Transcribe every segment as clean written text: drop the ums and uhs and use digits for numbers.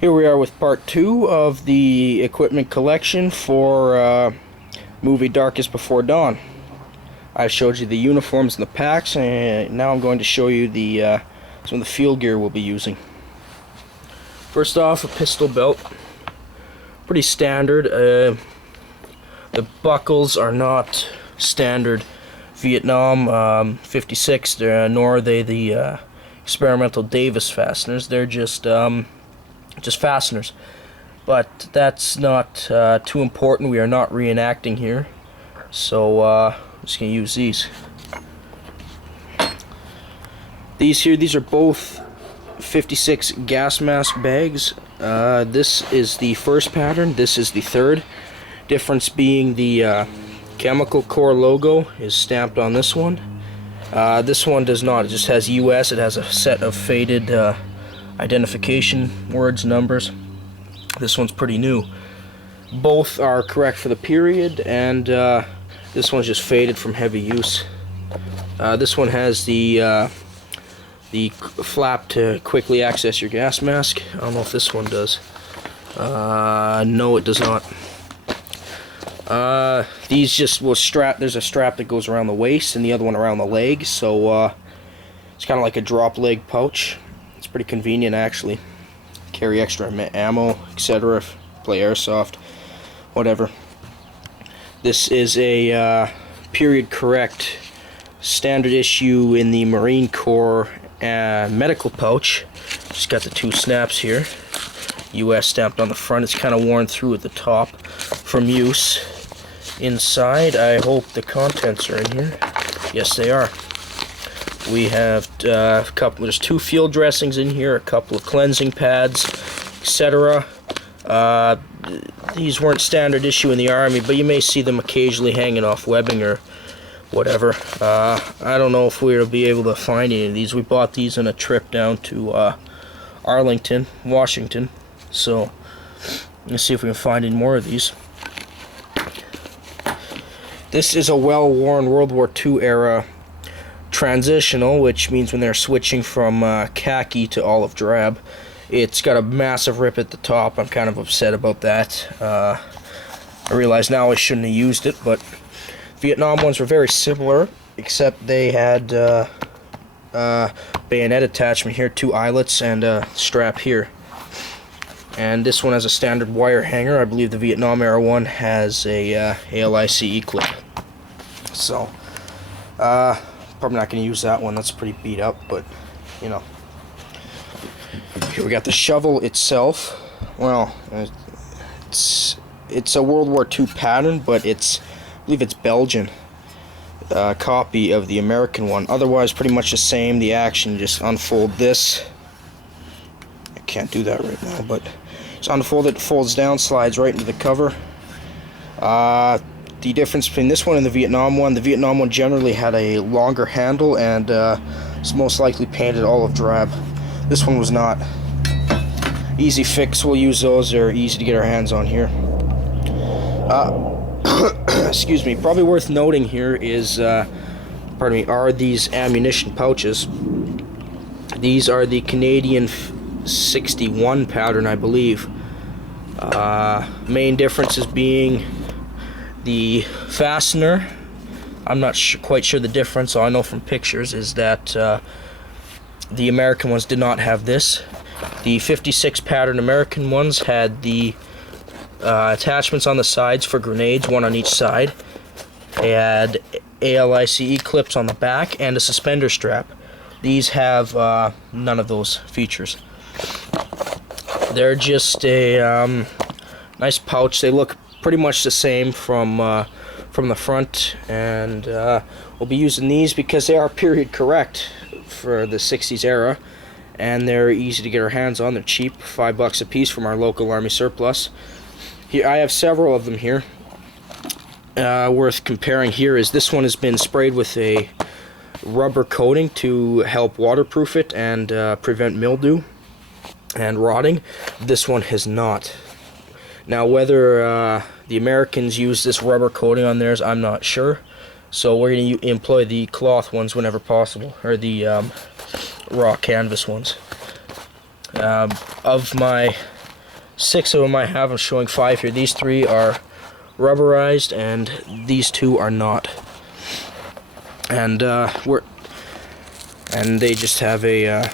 Here we are with part 2 of the equipment collection for movie Darkest Before Dawn. I showed you the uniforms and the packs, and now I'm going to show you the some of the field gear we'll be using. First off, a pistol belt. Pretty standard. The buckles are not standard Vietnam 56, nor are they the experimental Davis fasteners. They're just fasteners, but that's not too important. We are not reenacting here, so I'm just gonna use these. These are both 56 gas mask bags. This is the first pattern, this is the third. Difference being the Chemical Corps logo is stamped on this one. This one does not, it just has US. It has a set of faded identification words, numbers. This one's pretty new. Both are correct for the period, and this one's just faded from heavy use. This one has the flap to quickly access your gas mask. I don't know if this one does. No, it does not. These just will strap. There's a strap that goes around the waist and the other one around the leg, so it's kind of like a drop leg pouch. It's pretty convenient, actually. Carry extra ammo, etc. Play airsoft, whatever. This is a period correct standard issue in the Marine Corps medical pouch. Just got the two snaps here. US stamped on the front. It's kind of worn through at the top from use. Inside, I hope the contents are in here. Yes, they are. We have there's 2 field dressings in here, a couple of cleansing pads, etc. These weren't standard issue in the Army, but you may see them occasionally hanging off webbing or whatever. I don't know if we'll be able to find any of these. We bought these on a trip down to Arlington, Washington. So let's see if we can find any more of these. This is a well-worn World War II era transitional, which means when they're switching from khaki to olive drab. It's got a massive rip at the top. I'm kind of upset about that. I realize now I shouldn't have used it, but Vietnam ones were very similar, except they had bayonet attachment here, 2 eyelets, and a strap here. And this one has a standard wire hanger. I believe the Vietnam era one has a ALICE clip. So, probably not going to use that one. That's pretty beat up, but you know. Here we got the shovel itself. Well, it's a World War II pattern, but I believe it's Belgian copy of the American one. Otherwise, pretty much the same. The action, just unfold this. I can't do that right now, but just unfold it, folds down, slides right into the cover. The difference between this one and the Vietnam one generally had a longer handle and it's most likely painted olive drab. This one was not. Easy fix, we'll use those. They're easy to get our hands on here. Excuse me. Probably worth noting here is, are these ammunition pouches. These are the Canadian 61 pattern, I believe. Main differences being the fastener. I'm not quite sure the difference. All I know from pictures is that the American ones did not have this. The 56 pattern American ones had the attachments on the sides for grenades, one on each side. They had ALICE clips on the back and a suspender strap. These have none of those features. They're just a nice pouch. They look pretty much the same from the front, and we'll be using these because they are period correct for the 60s era, and they're easy to get our hands on. They're cheap, $5 a piece from our local Army surplus. Here, I have several of them here. Worth comparing here is this one has been sprayed with a rubber coating to help waterproof it and prevent mildew and rotting. This one has not. Now, whether the Americans use this rubber coating on theirs, I'm not sure. So we're going to employ the cloth ones whenever possible, or the raw canvas ones. Of my 6 of them I have. I'm showing 5 here. These 3 are rubberized, and these 2 are not. And they just have a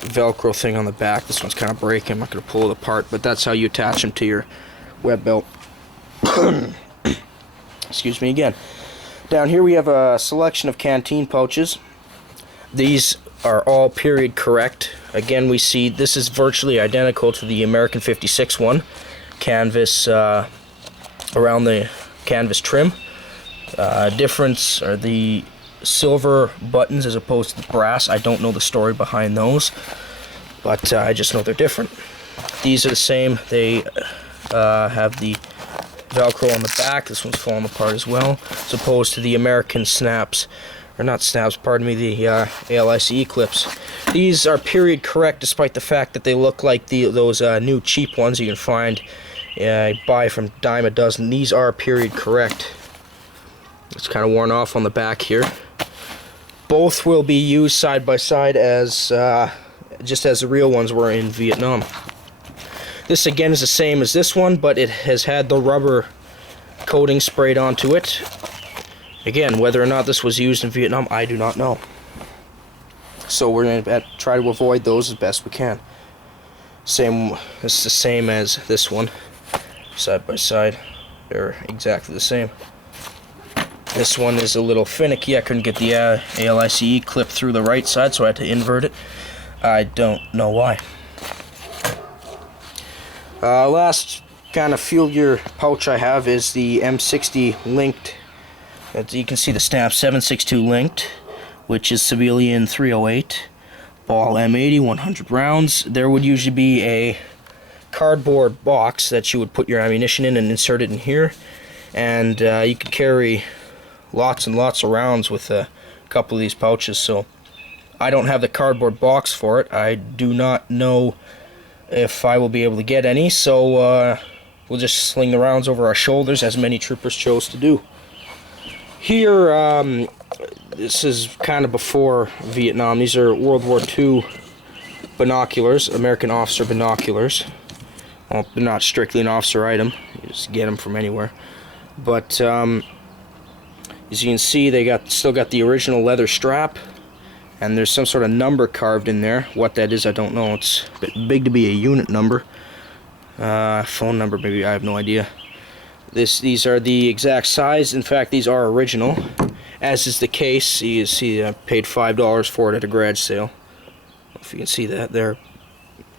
Velcro thing on the back. This one's kind of breaking. I'm not going to pull it apart, but that's how you attach them to your web belt. Excuse me again. Down here we have a selection of canteen pouches. These are all period correct. Again, we see this is virtually identical to the American 56 one. Canvas around the canvas trim. Difference are the silver buttons as opposed to the brass. I don't know the story behind those, but I just know they're different. These are the same. They have the Velcro on the back. This one's falling apart as well, as opposed to the American snaps, or not snaps, pardon me, the ALICE clips. These are period correct, despite the fact that they look like those new cheap ones you can find. Buy from dime a dozen. These are period correct. It's kind of worn off on the back here. Both will be used side by side as just as the real ones were in Vietnam. This again is the same as this one, but it has had the rubber coating sprayed onto it. Again, whether or not this was used in Vietnam, I do not know. So we're going to try to avoid those as best we can. It's the same as this one, side by side. They're exactly the same. This one is a little finicky. I couldn't get the ALICE clip through the right side, so I had to invert it. I don't know why. Last kind of field gear pouch I have is the M60 linked. As you can see the stamp 762 linked, which is civilian 308, ball M80, 100 rounds. There would usually be a cardboard box that you would put your ammunition in and insert it in here, and you could carry lots and lots of rounds with a couple of these pouches. So I don't have the cardboard box for it. I do not know if I will be able to get any, so we'll just sling the rounds over our shoulders, as many troopers chose to do. Here, this is kind of before Vietnam. These are World War II binoculars, American officer binoculars. Well, they're not strictly an officer item. You just get them from anywhere. But as you can see, they still got the original leather strap, and there's some sort of number carved in there. What that is, I don't know. It's a bit big to be a unit number. Phone number, maybe, I have no idea. These are the exact size. In fact, these are original, as is the case. You see, I paid $5 for it at a garage sale. I don't know if you can see that there.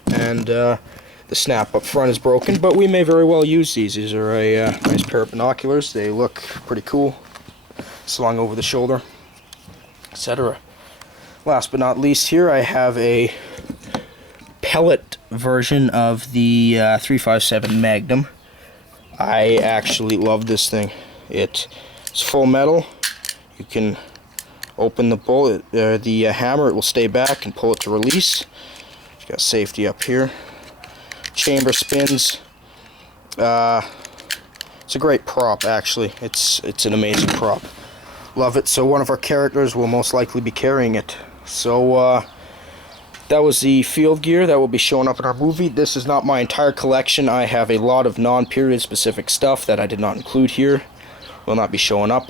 And the snap up front is broken, but we may very well use these. These are a nice pair of binoculars. They look pretty cool, slung over the shoulder, etc. Last but not least, here I have a pellet version of the 357 Magnum. I actually love this thing. It's full metal. You can open the bullet, the hammer. It will stay back and pull it to release. It's got safety up here. Chamber spins. It's a great prop, actually. It's an amazing prop. Love it. So one of our characters will most likely be carrying it. So that was the field gear that will be showing up in our movie. This is not my entire collection. I have a lot of non-period specific stuff that I did not include here. Will not be showing up.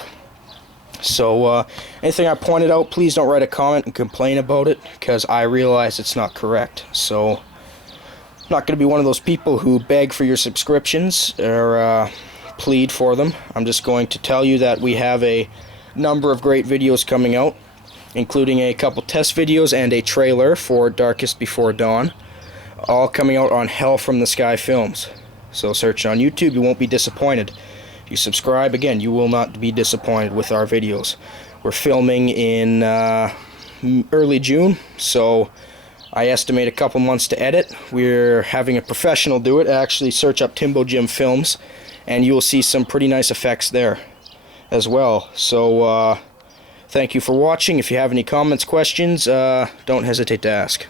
So anything I pointed out, please don't write a comment and complain about it, because I realize it's not correct. So I'm not going to be one of those people who beg for your subscriptions or plead for them. I'm just going to tell you that we have a number of great videos coming out, including a couple test videos and a trailer for Darkest Before Dawn, all coming out on Hell from the Sky Films. So search on YouTube, you won't be disappointed. If you subscribe, again, you will not be disappointed with our videos. We're filming in early June, so I estimate a couple months to edit. We're having a professional do it. Actually, search up Timbo Jim Films, and you will see some pretty nice effects there as well. So thank you for watching. If you have any comments, questions, don't hesitate to ask.